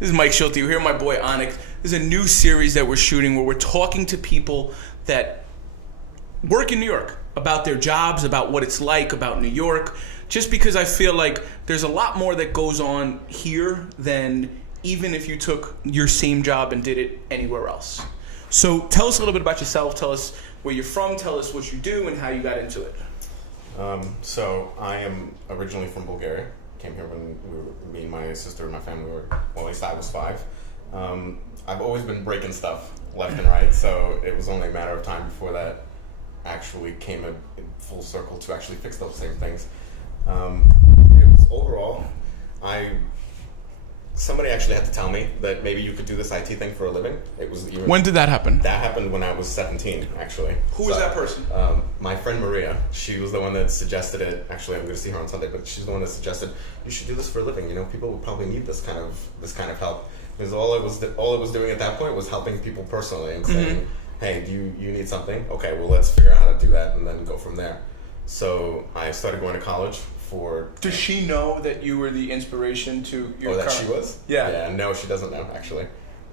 This is Mike Schulte. We're here with my boy Onik. This is a new series that we're shooting where we're talking to people that work in New York about their jobs, about what it's like, about New York. Just because I feel like there's a lot more that goes on here than even if you took your same job and did it anywhere else. So tell us a little bit about yourself. Tell us where you're from. Tell us what you do and how you got into it. So I am originally from Bulgaria. Came here when me and my sister and my family were, well, at least I was 5. I've always been breaking stuff left and right, so it was only a matter of time before that actually came in full circle to actually fix those same things. It was overall, somebody actually had to tell me that maybe you could do this IT thing for a living. When did that happen? That happened when I was 17, actually. Who was that person? My friend Maria. She was the one that suggested it. Actually, I'm going to see her on Sunday, but she's the one that suggested you should do this for a living. You know, people would probably need this kind of help. Because all it was doing at that point was helping people personally and saying, hey, do you need something? Okay, well, let's figure out how to do that and then go from there. So I started going to college for... Does she know that you were the inspiration to your that she was? Yeah. No, she doesn't know, actually.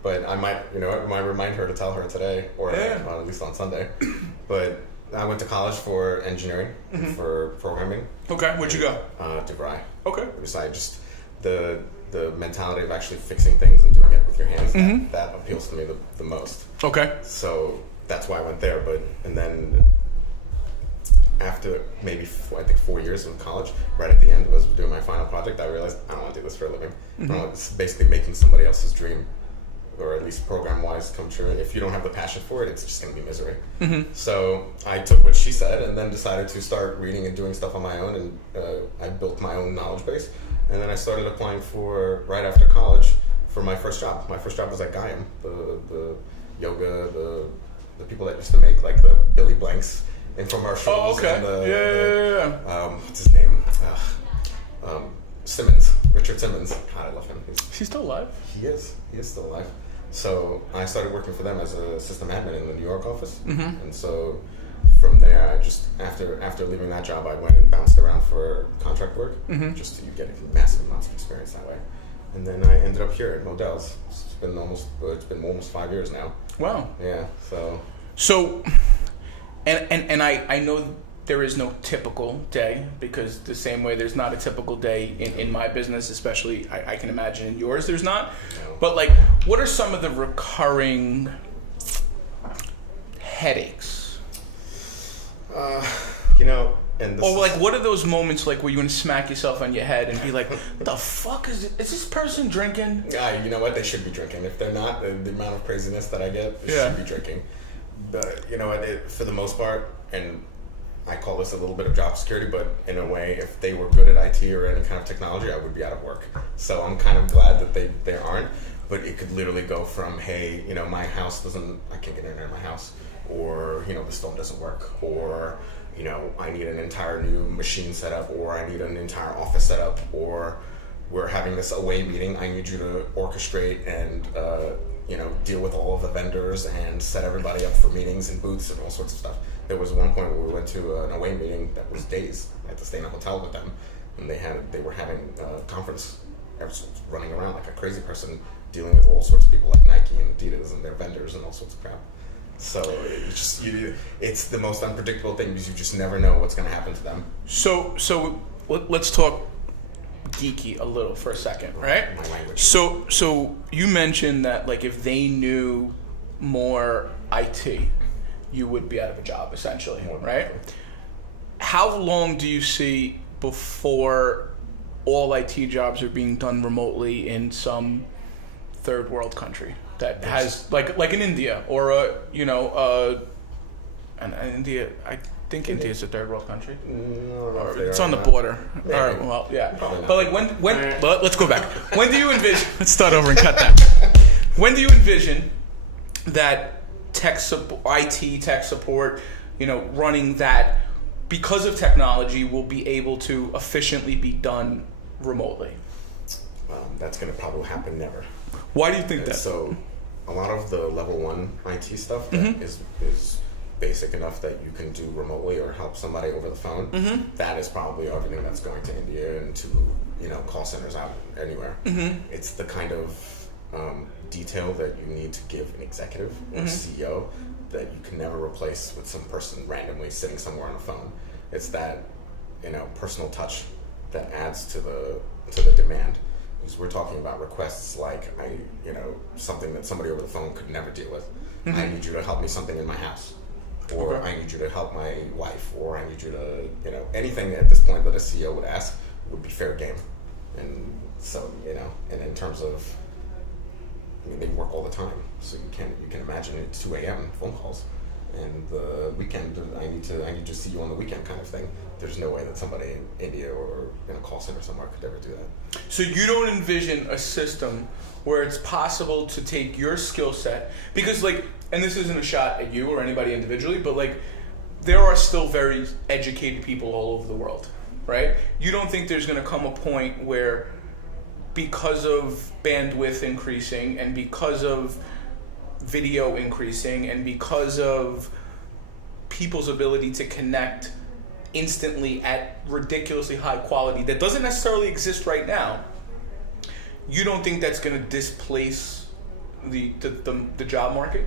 But I might remind her to tell her today, or well, at least on Sunday. But I went to college for engineering, for programming. Okay, where'd you go? DeVry. Okay. Besides just the mentality of actually fixing things and doing it with your hands, that appeals to me the most. Okay. So that's why I went there. And then after maybe 4 years in college, right at the end, as I was doing my final project, I realized I don't want to do this for a living. It's basically making somebody else's dream, or at least program-wise, come true. And if you don't have the passion for it, it's just going to be misery. So I took what she said and then decided to start reading and doing stuff on my own, and I built my own knowledge base. And then I started applying for, right after college, for my first job. My first job was at Gaiam, the yoga, the people that used to make like the Billy Blanks infomercials. Oh, okay. And what's his name? Simmons. Richard Simmons. God, I love him. Is he still alive? He is. He is still alive. So I started working for them as a system admin in the New York office. And so from there, I just, after leaving that job, I went and bounced around for contract work, just to get massive amounts of experience that way. And then I ended up here at Modell's. It's been almost 5 years now. Wow. Yeah. So, and I know there is no typical day, because the same way there's not a typical day in my business, especially I can imagine in yours there's not. No. But like, what are some of the recurring headaches? What are those moments like where you want to smack yourself on your head and be like, what the fuck is this person drinking? You know what? They should be drinking. If they're not, the amount of craziness that I get, they should be drinking. But you know what? For the most part, and I call this a little bit of job security, but in a way, if they were good at IT or any kind of technology, I would be out of work. So I'm kind of glad that they aren't. But it could literally go from, hey, my house I can't get internet in my house, or the stove doesn't work, or I need an entire new machine set up, or I need an entire office set up, or we're having this away meeting, I need you to orchestrate and deal with all of the vendors and set everybody up for meetings and booths and all sorts of stuff. There was one point where we went to an away meeting that was days. I had to stay in a hotel with them, and they were having a conference. I was running around like a crazy person, dealing with all sorts of people like Nike and Adidas and their vendors and all sorts of crap. So it's the most unpredictable thing, because you just never know what's going to happen to them. So let's talk geeky a little for a second, right? My language. So you mentioned that like if they knew more IT, you would be out of a job essentially, right? How long do you see before all IT jobs are being done remotely in some third world country that has like in India or and India? I think India is a third world country. No, it's on the border. Maybe. All right, well, yeah. But like when let's go back. When do you envision? Let's start over and cut that. When do you envision that IT tech support, running that, because of technology, will be able to efficiently be done remotely? Well, that's going to probably happen never. Why do you think that? So, a lot of the level 1 IT stuff that is basic enough that you can do remotely or help somebody over the phone, that is probably everything that's going to India and to call centers out anywhere. It's the kind of detail that you need to give an executive or CEO that you can never replace with some person randomly sitting somewhere on a phone. It's that, personal touch that adds to the demand. Because we're talking about requests like something that somebody over the phone could never deal with. I need you to help me something in my house, or I need you to help my wife, or I need you to, anything at this point that a CEO would ask would be fair game. And so, and in terms of, they work all the time, so you can imagine at 2 a.m. phone calls, and the weekend, I need to see you on the weekend kind of thing. There's no way that somebody in India or in a call center somewhere could ever do that. So you don't envision a system where it's possible to take your skill set, because and this isn't a shot at you or anybody individually, but there are still very educated people all over the world, right? You don't think there's going to come a point where, because of bandwidth increasing and because of video increasing and because of people's ability to connect instantly at ridiculously high quality that doesn't necessarily exist right now, you don't think that's going to displace the job market?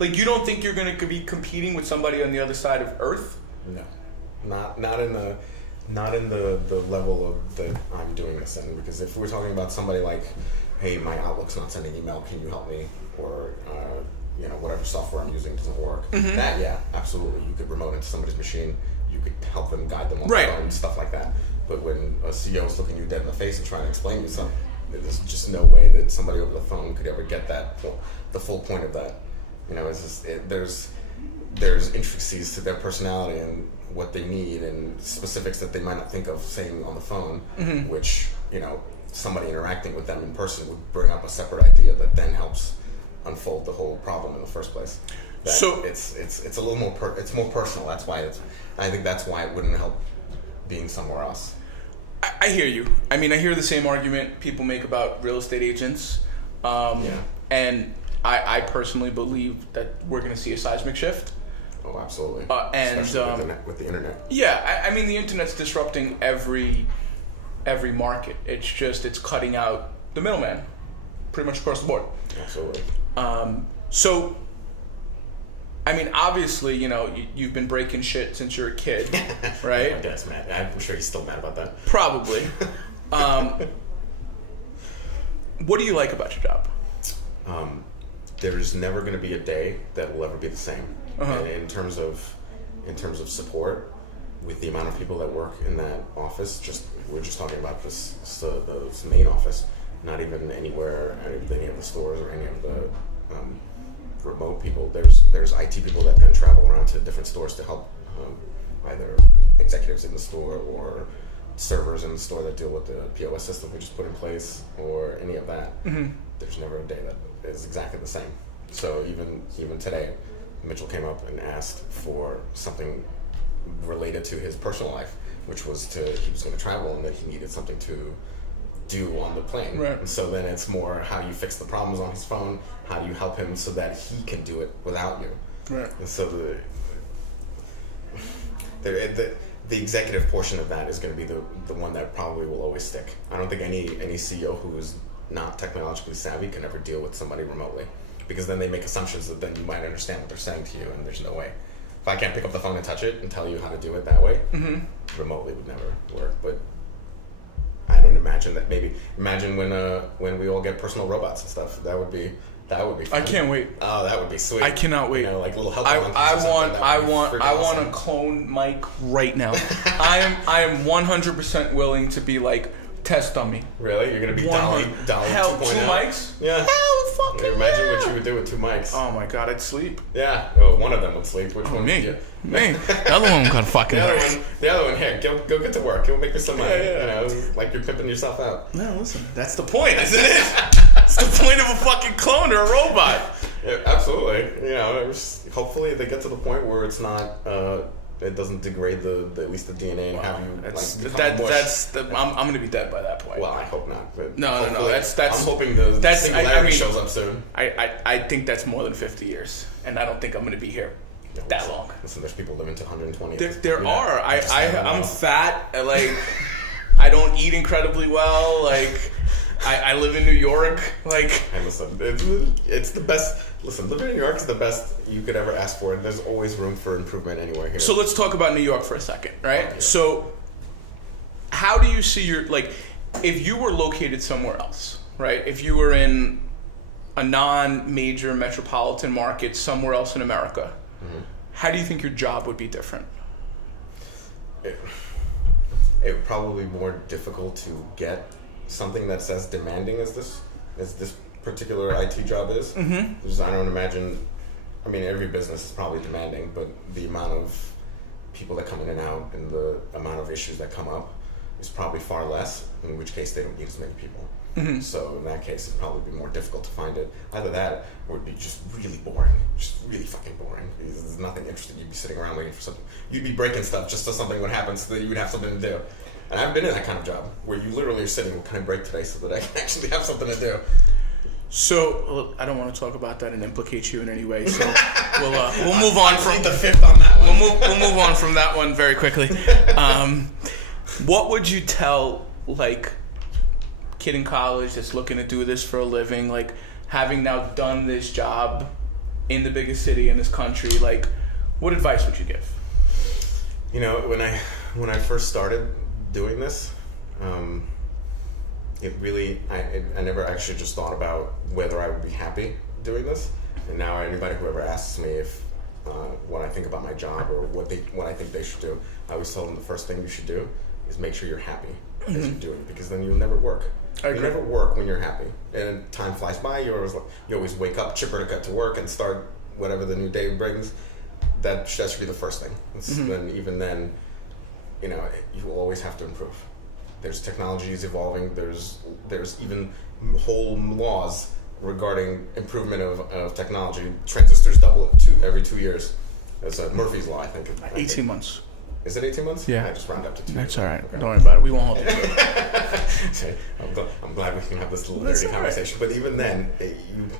You don't think you're going to be competing with somebody on the other side of Earth? No, not in the level of that I'm doing this in. Because if we're talking about somebody like, hey, my Outlook's not sending email, can you help me? Or whatever software I'm using doesn't work. That, yeah, absolutely. You could remote into somebody's machine. You could help them, guide them on the phone, stuff like that. But when a CEO is looking you dead in the face and trying to explain to you something, there's just no way that somebody over the phone could ever get the full point of that. It's just there's intricacies to their personality and what they need and specifics that they might not think of saying on the phone, which somebody interacting with them in person would bring up a separate idea that then helps unfold the whole problem in the first place. So it's a little more it's more personal. That's why I think that's why it wouldn't help being somewhere else. I hear you. I mean, I hear the same argument people make about real estate agents, and I personally believe that we're going to see a seismic shift. Oh, absolutely. And especially with the internet. Yeah, I mean, the internet's disrupting every market. It's cutting out the middleman, pretty much across the board. Absolutely. So, I mean, obviously, you've been breaking shit since you're a kid, right? My dad's mad. I'm sure he's still mad about that. Probably. What do you like about your job? There's never going to be a day that will ever be the same. And in terms of support, with the amount of people that work in that office, we're just talking about this main office, not even anywhere, any of the stores or any of the remote people. There's IT people that then travel around to different stores to help either executives in the store or servers in the store that deal with the POS system we just put in place or any of that. There's never a day that is exactly the same. So even today, Mitchell came up and asked for something related to his personal life, which was he was going to travel and that he needed something to do on the plane. Right. And so then it's more, how do you fix the problems on his phone? How do you help him so that he can do it without you? Right. And so the executive portion of that is going to be the one that probably will always stick. I don't think any CEO who is not technologically savvy can ever deal with somebody remotely, because then they make assumptions that then you might understand what they're saying to you, and there's no way. If I can't pick up the phone and touch it and tell you how to do it that way, remotely would never work. But I don't imagine that. Imagine when we all get personal robots and stuff. That would be fun. I can't wait. Oh, that would be sweet. I cannot wait. Like little help. I want a clone Mike right now. I am 100% willing to be like, test dummy. Really? You're gonna be Dolly Hell, 2.0? 2 mics? Yeah. Hell fucking Imagine yeah. what you would do with 2 mics. Oh my god, I'd sleep. Yeah. Well, one of them would sleep. Which one? Me. Me. The other one got fucking the other one, here, go get to work. It'll make me some money. Yeah. Like you're pimping yourself out. No, listen. That's the point, isn't it? It's the point of a fucking clone or a robot. Yeah, absolutely. Hopefully they get to the point where it's not. It doesn't degrade at least the DNA and have you I'm gonna be dead by that point. Well, I hope not. But no. That's. I'm hoping the singularity shows up soon. I think that's more than 50 years, and I don't think I'm gonna be here that long. Listen, there's people living to 120. There are. I'm fat. Like, I don't eat incredibly well. Like, I live in New York. Like, Hey, listen, it's the best. Listen, living in New York is the best you could ever ask for, and there's always room for improvement anywhere here. so let's talk about New York for a second, right? Oh, yeah. So, how do you see if you were located somewhere else, right? If you were in a non-major metropolitan market somewhere else in America, how do you think your job would be different? It would probably be more difficult to get something that's as demanding as this particular IT job is. Because I don't imagine. I mean, every business is probably demanding, but the amount of people that come in and out and the amount of issues that come up is probably far less. In which case, they don't need as many people. So in that case, it'd probably be more difficult to find it. Either that, or it'd be just really boring, just really fucking boring. Because there's nothing interesting. You'd be sitting around waiting for something. You'd be breaking stuff just so something would happen, so that you would have something to do. And I've been in that kind of job where you literally are sitting, "Can I break today so that I can actually have something to do?" So I don't want to talk about that and implicate you in any way. So we'll move on from the fifth on that one. We'll move on from that one very quickly. What would you tell kid in college that's looking to do this for a living, having now done this job in the biggest city in this country, what advice would you give? You know, when I first started doing this, it really I never actually just thought about whether I would be happy doing this. And now anybody who ever asks me if what I think about my job or what I think they should do, I always tell them the first thing you should do is make sure you're happy as you do it, because then you'll never work. You never work when you're happy, and time flies by. You always wake up chipper to get to work and start whatever the new day brings. That should be the first thing. Then even then, you will always have to improve. There's technologies evolving. There's even whole laws regarding improvement of technology. Transistors double every 2 years. That's Murphy's Law, I think. 18 months. Is it 18 months? Yeah. I just round up to 2. That's all right. Don't worry about it. We won't hold you to it. I'm glad we can have this little nerdy conversation. But even then,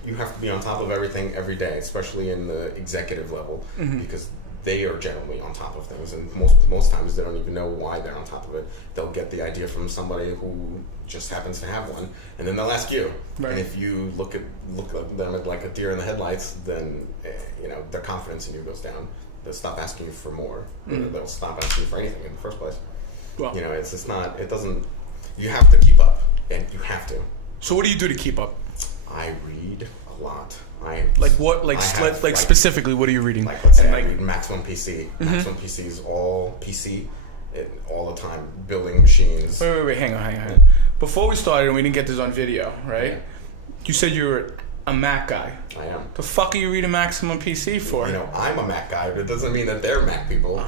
you have to be on top of everything every day, especially in the executive level, because they are generally on top of things, and most times they don't even know why they're on top of it. They'll get the idea from somebody who just happens to have one, and then they'll ask you. Right. And if you look at them like a deer in the headlights, then their confidence in you goes down. They'll stop asking you for more. They'll stop asking you for anything in the first place. Well, it's just not. It doesn't. You have to keep up, and you have to. So what do you do to keep up? I read a lot. Specifically, what are you reading? Let's say I read Maximum PC. Maximum PC is all PC, all the time, building machines. Wait, hang on. Before we started, and we didn't get this on video, right? Yeah. You said you were a Mac guy. I am. The fuck are you reading Maximum PC for? I'm a Mac guy, but it doesn't mean that they're Mac people.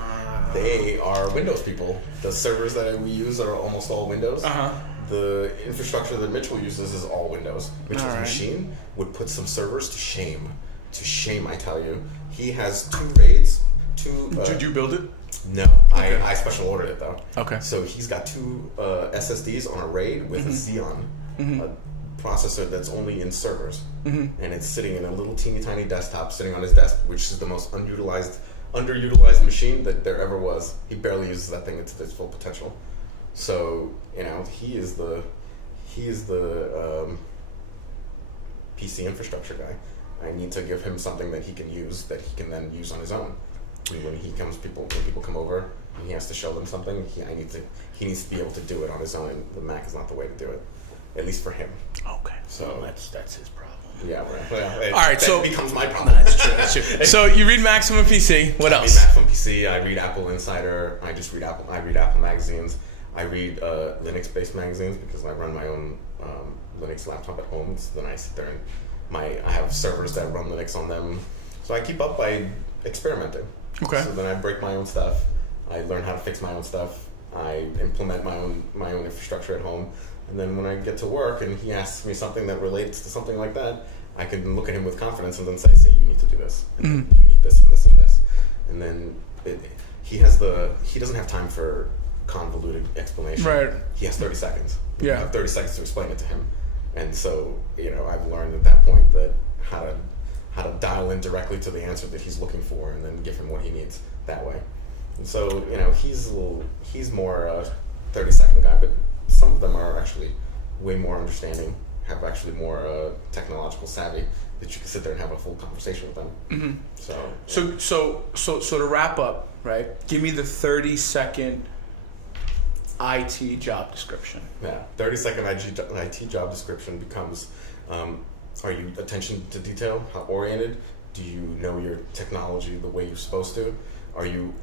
They are Windows people. The servers that we use are almost all Windows. The infrastructure that Mitchell uses is all Windows. Mitchell's machine would put some servers to shame. To shame, I tell you. He has 2 RAIDs. Did you build it? No. Okay. I special ordered it, though. Okay. So he's got 2 SSDs on a RAID with a Xeon. A processor that's only in servers. And it's sitting in a little teeny tiny desktop sitting on his desk, which is the most underutilized machine that there ever was. He barely uses that thing to its full potential. So, he is the PC infrastructure guy. I need to give him something that he can use, that he can then use on his own. When people come over, and he has to show them something, he needs to be able to do it on his own, and the Mac is not the way to do it. At least for him. Okay. So that's his problem. Yeah, right. Well, all right, that becomes my problem. No, that's true. So you read Maximum PC. What else? I read Maximum PC. I read Apple Insider. I read Apple magazines. I read Linux-based magazines because I run my own Linux laptop at home. So then I sit there and I have servers that run Linux on them. So I keep up by experimenting. Okay. So then I break my own stuff. I learn how to fix my own stuff. I implement my own infrastructure at home. And then when I get to work and he asks me something that relates to something like that, I can look at him with confidence and then say, you need to do this. And you need this and this and this. And then he doesn't have time for convoluted explanation. Right. He has 30 seconds. Yeah. You have 30 seconds to explain it to him. And so, I've learned at that point that how to dial in directly to the answer that he's looking for and then give him what he needs that way. And so, he's more a 30-second guy, but some of them are actually way more understanding, have actually more technological savvy that you can sit there and have a full conversation with them. Mm-hmm. So to wrap up, right? Give me the 30-second IT job description. Yeah, 30-second IT job description becomes: are you attention to detail? How oriented? Do you know your technology the way you're supposed to? Are you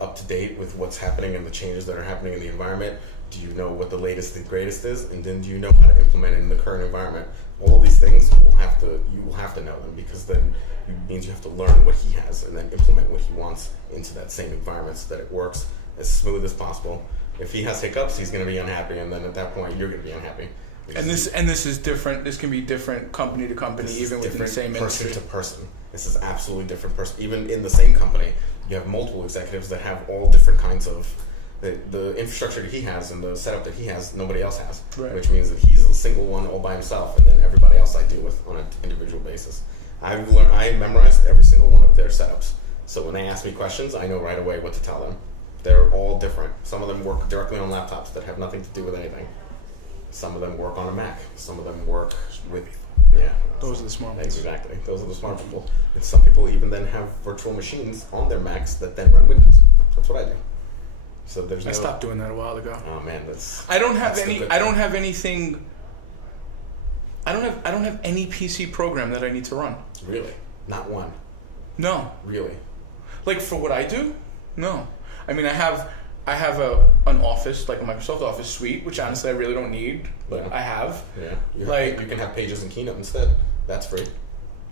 up to date with what's happening and the changes that are happening in the environment? Do you know what the latest and greatest is? And then do you know how to implement it in the current environment? All these things you will have to know them, because then it means you have to learn what he has and then implement what he wants into that same environment so that it works as smooth as possible. If he has hiccups, he's going to be unhappy, and then at that point, you're going to be unhappy. And this is different. This can be different company to company, even within the same industry. Person to person. This is absolutely different person. Even in the same company, you have multiple executives that have all different kinds of the infrastructure that he has and the setup that he has. Nobody else has, right. Which means that he's a single one all by himself, and then everybody else I deal with on an individual basis. I memorized every single one of their setups, so when they ask me questions, I know right away what to tell them. They're all different. Some of them work directly on laptops that have nothing to do with anything. Some of them work on a Mac. Some of them work with, those are the smart ones. Exactly. Those are the smart people. And some people even then have virtual machines on their Macs that then run Windows. That's what I do. So I stopped doing that a while ago. Oh man, I don't have any PC program that I need to run. Really? Not one? No. Really? Like for what I do? No. I mean, I have an office, like a Microsoft Office suite, which honestly I really don't need, but I have. Yeah. You can have Pages and Keynote instead. That's free.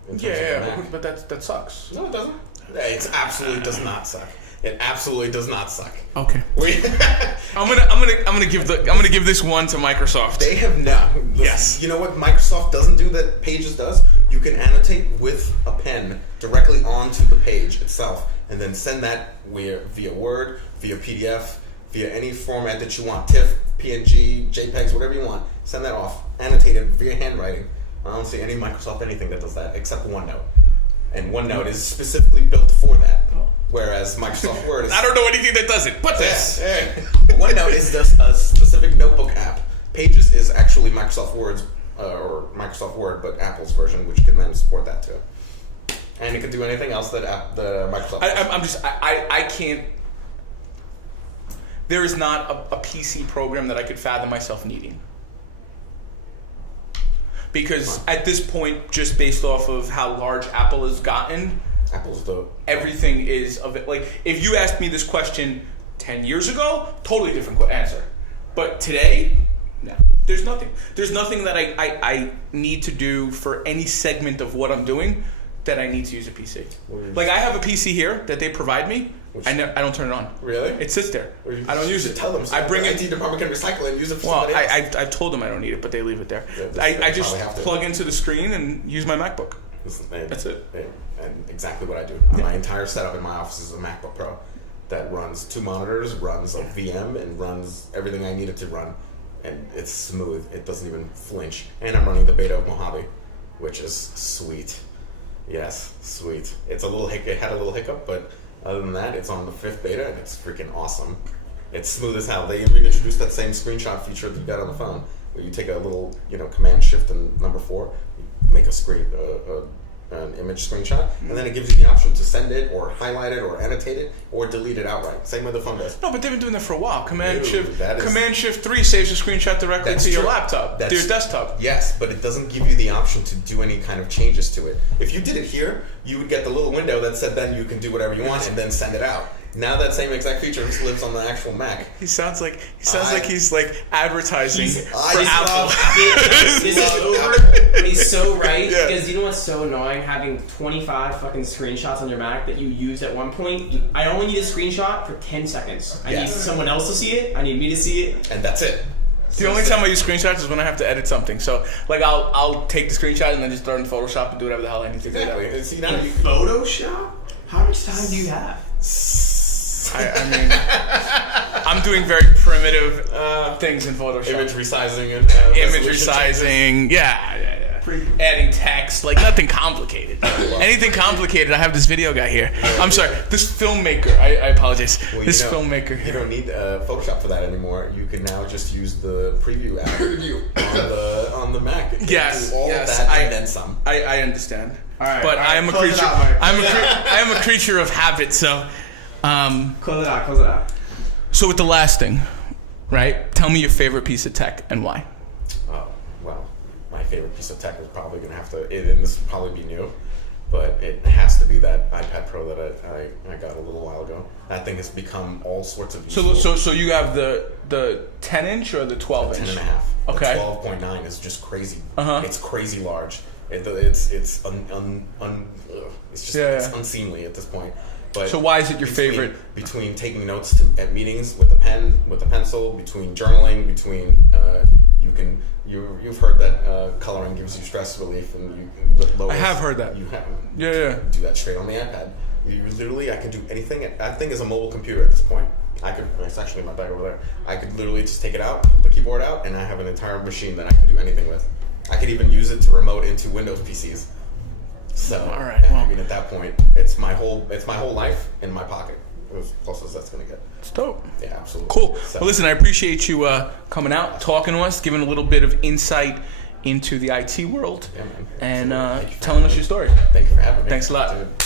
But that sucks. No, it doesn't. It absolutely does not suck. It absolutely does not suck. Okay. I'm gonna give this one to Microsoft. They have now. Yes. You know what Microsoft doesn't do that Pages does? You can annotate with a pen directly onto the page itself, and then send that via Word, via PDF, via any format that you want, TIFF, PNG, JPEGs, whatever you want. Send that off, annotated via handwriting. I don't see any Microsoft anything that does that except OneNote, and OneNote is specifically built for that. Whereas Microsoft Word is... I don't know anything that does it. But this! OneNote is just a specific notebook app. Pages is actually Microsoft Word's, or Microsoft Word, but Apple's version, which can then support that too. And it can do anything else that Microsoft does. I can't... There is not a PC program that I could fathom myself needing. Because at this point, just based off of how large Apple has gotten... Apple's the... Everything is of it. Like, if you asked me this question 10 years ago, totally different answer. But today, no. There's nothing. There's nothing that I need to do for any segment of what I'm doing that I need to use a PC. Like, I have a PC here that they provide me. I don't turn it on. Really? It sits there. I don't use it. Tell them. So I bring it. The IT department can recycle it and use it for somebody else. I've told them I don't need it, but they leave it there. Yeah, I just plug into the screen and use my MacBook. That's it. And exactly what I do. My entire setup in my office is a MacBook Pro that runs 2 monitors, runs a VM, and runs everything I need it to run. And it's smooth. It doesn't even flinch. And I'm running the beta of Mojave, which is sweet. Yes, sweet. It had a little hiccup, but other than that, it's on the 5th beta, and it's freaking awesome. It's smooth as hell. They even introduced that same screenshot feature that you got on the phone, where you take a little, Command Shift and number 4, you make an image screenshot, and then it gives you the option to send it, or highlight it, or annotate it, or delete it outright. Same way the phone does. No, but they've been doing that for a while. Command Shift 3 saves a screenshot directly to your laptop, to your desktop. Yes, but it doesn't give you the option to do any kind of changes to it. If you did it here, you would get the little window that said then you can do whatever you want and then send it out. Now that same exact feature lives on the actual Mac. He sounds like he's like advertising for Apple. This is over, but he's so right, because you know what's so annoying? Having 25 fucking screenshots on your Mac that you used at one point. I only need a screenshot for 10 seconds. I need someone else to see it. I need me to see it. And that's it. The only time I use screenshots is when I have to edit something. So, like, I'll take the screenshot and then just throw it in Photoshop and do whatever the hell I need to do. Exactly. See, now in Photoshop? How much time do you have? I mean, I'm doing very primitive things in Photoshop. Image resizing. Image resizing. Yeah. adding text, like nothing complicated. Anything complicated, I have this video guy here. I'm sorry, this filmmaker. I apologize. Well, this filmmaker. You don't need Photoshop for that anymore. You can now just use the preview app on the Mac. Yes, do all yes, of that and then some. I understand. All right, but all I am a close it creature. out, Mike. I am a creature of habit. So, Close it out. So with the last thing, right? Tell me your favorite piece of tech and why. Oh, well, my favorite piece of tech is probably going to have to, and this will probably be new, but it has to be that iPad Pro that I got a little while ago. That thing has become all sorts of useful. So you have the 10-inch or the 12-inch? 10 and a half. Okay. The 12.9 is just crazy. Uh-huh. It's crazy large. It's it's unseemly at this point. But so why is it your favorite? Between taking notes at meetings with a pen, with a pencil, between journaling, between you've heard that coloring gives you stress relief, and you with Lotus, I have heard that. You have Yeah. do that straight on the iPad. I can do anything. That thing is a mobile computer at this point. It's actually in my bag over there. I could literally just take it out, put the keyboard out, and I have an entire machine that I can do anything with. I could even use it to remote into Windows PCs. So, all right. Well, I mean, at that point, it's my whole life in my pocket. As close as that's gonna get. It's dope. Yeah, absolutely. Cool. So, Well, listen, I appreciate you coming out, talking to us, giving a little bit of insight into the IT world, yeah, man. and Thank you for telling having us me. your story. Thank you for having me. Thanks a lot. Dude.